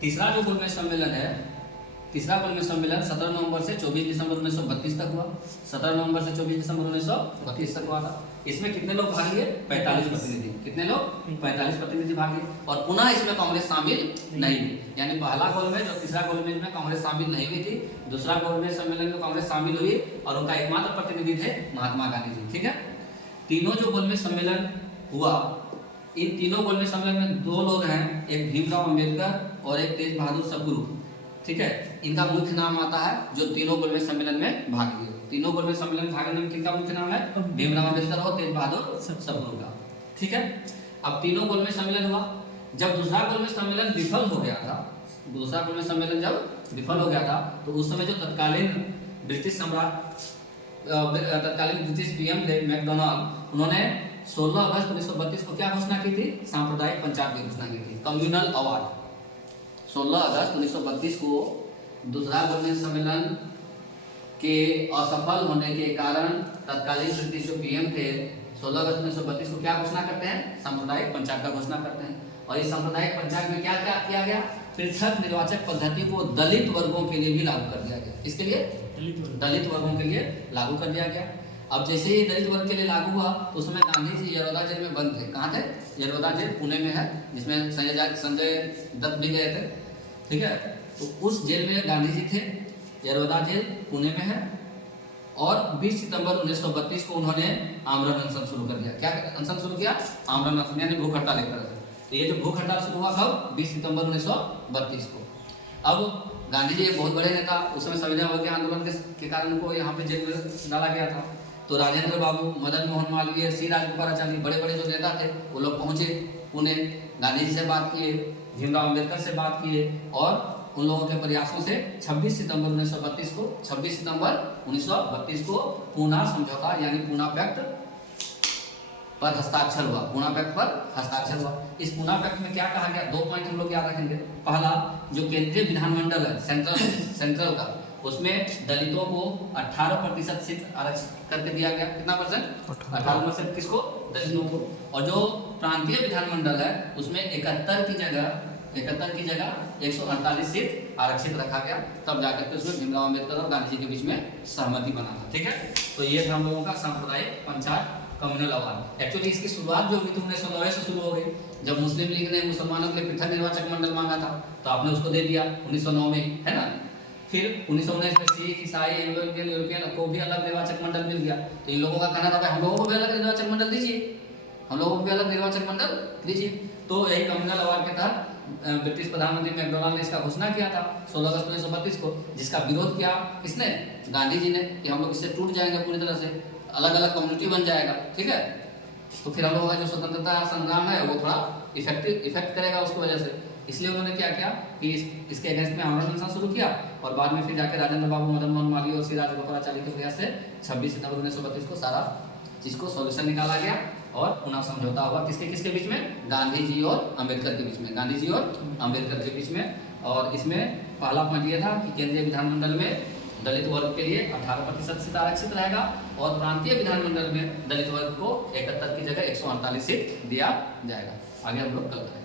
तीसरा जो गोलमेज सम्मेलन है, तीसरा गोलमेज सम्मेलन 17 नवंबर से 24 दिसंबर 1932 तक हुआ। 17 नवंबर से 24 दिसंबर 1932 तक हुआ था। इसमें कितने लोग भाग लिए? 45 प्रतिनिधि। कितने लोग? 45 प्रतिनिधि भाग लिए। और पुनः इसमें कांग्रेस शामिल नहीं हुई, यानी पहला गोलमेज और तीसरा गोलमेज में कांग्रेस शामिल नहीं हुई थी। दूसरा गोलमेज सम्मेलन में कांग्रेस शामिल हुई और उनका एकमात्र प्रतिनिधि थे महात्मा गांधी जी। ठीक है, तीनों जो गोलमेज सम्मेलन हुआ, इन तीनों गोलमेज सम्मेलन में दो लोग हैं, एक भीमराव अंबेडकर और एक तेज बहादुर सप्रू। ठीक है, इनका मुख्य नाम आता है जो तीनों गोलमेज सम्मेलन में भाग लिए। तीनों गोलमेज सम्मेलन में भाग लेने में किनका मुख्य नाम है? भीमराव अंबेडकर और तेज बहादुर सप्रू का। ठीक है, अब तीनों गोलमेज सम्मेलन हुआ। जब दूसरा गोलमेज सम्मेलन विफल हो गया था, दूसरा गोलमेज सम्मेलन जब विफल हो गया था, तो उस समय जो तत्कालीन ब्रिटिश सम्राट, तत्कालीन ब्रिटिश पीएम थे मैकडोनाल्ड, उन्होंने 16 अगस्त 1932 को क्या घोषणा की थी? सांप्रदायिक पंचायत की घोषणा की थी, कम्युनल अवार्ड। 16 अगस्त 1932 को दूसरा गोलमेज सम्मेलन के असफल होने के कारण तत्कालीन ब्रिटिश जो पीएम थे 16 अगस्त 1932 को क्या घोषणा करते हैं? सांप्रदायिक पंचायत का घोषणा करते हैं। और इस सांप्रदायिक पंचायत में क्या क्या किया गया? पृथक निर्वाचक पद्धति को दलित वर्गों के लिए भी लागू कर दिया गया। इसके लिए दलित वर्गों के लिए लागू कर दिया गया। अब जैसे ही दलित वर्ग के लिए लागू हुआ तो उस समय गांधी जी यरौदा जेल में बंद थे। कहाँ थे? यरौदा जेल पुणे में है, जिसमें संजय दत्त भी गए थे। ठीक है, तो उस जेल में गांधी जी थे, यरौदा जेल पुणे में है। और 20 सितंबर 1932 को उन्होंने आमरण अनशन शुरू कर दिया। क्या अनशन शुरू किया? आमरण अनशन, यानी भूख हड़ताल एक तरह से। तो ये जो भूख हड़ताल शुरू हुआ कब? 20 सितंबर 1932 को। अब गांधी जी एक बहुत बड़े नेता, उस समय संविधान अवज्ञा आंदोलन के कारण उनको यहाँ पे जेल में डाला गया था। तो राजेंद्र बाबू, मदन मोहन मालवीय, सी राजगोपालाचारी, बड़े बड़े जो नेता थे वो लोग पहुंचे पुणे, गांधी जी से बात किए, भीमराव अंबेडकर से बात किए और उन लोगों के प्रयासों से 26 सितंबर 1932 को पूना समझौता यानी पूना पैक्ट पर हस्ताक्षर हुआ। पूना पैक्ट पर हस्ताक्षर हुआ। इस पूना पैक्ट में क्या कहा गया? 2 पॉइंट हम लोग याद रखेंगे। पहला, जो केंद्रीय विधानमंडल है सेंट्रल का, उसमें दलितों को 18% सीट आरक्षित करके दिया गया। कितना परसेंट? 18%। किसको? दलितों को। और जो प्रांतीय विधानमंडल है उसमें 71 की जगह 148 सीट आरक्षित रखा गया। तब जाकर के उसमें भीमराव अंबेडकर और गांधी जी के बीच में सहमति बना था। ठीक है, तो ये था हम लोगों का सांप्रदायिक पंचायत कम्युनल अवार्ड। एक्चुअली इसकी शुरुआत जो हुई थी 1909 से शुरू हो गई। जब मुस्लिम लीग ने मुसलमानों के लिए पृथक निर्वाचक मंडल मांगा था तो आपने उसको दे दिया 1909 में, है ना। फिर 1919 में सिख, ईसाई, एंग्लो इंडियन, यूरोपियन को भी अलग निर्वाचक मंडल मिल गया। तो इन लोगों का कहना था हम लोगों को भी अलग निर्वाचक मंडल दीजिए, हम लोगों को भी अलग निर्वाचक मंडल दीजिए। तो यही कम्युनल अवार्ड के तहत ब्रिटिश प्रधानमंत्री मैकडोनाल्ड ने इसका घोषणा किया था 16 अगस्त 1932 को, जिसका विरोध किया किसने? गांधी जी ने, कि हम लोग इससे टूट जाएंगे पूरी तरह से, अलग अलग कम्युनिटी बन जाएगा। ठीक है, तो फिर हम लोगों का जो स्वतंत्रता संग्राम है वो थोड़ा इफेक्ट करेगा उसकी वजह से। इसलिए उन्होंने क्या किया कि इसके अगेंस्ट में आंदोलन अनशन शुरू किया और बाद में फिर जाकर राजेंद्र बाबू, मदन मोहन मालवीय और सी राजगोपालाचारी के प्रयास से 26 सितंबर 1932 को सारा चीज को सॉल्यूशन निकाला गया और पुनः समझौता हुआ। किसके किसके बीच में? गांधी जी और अंबेडकर के बीच में, गांधी जी और अंबेडकर के बीच में। और इसमें पहला पॉइंट ये था कि केंद्रीय विधानमंडल में दलित वर्ग के लिए 18% सीट आरक्षित रहेगा और प्रांतीय विधानमंडल में दलित वर्ग को 71 की जगह 148 सीट दिया जाएगा। आगे हम लोग कल करेंगे।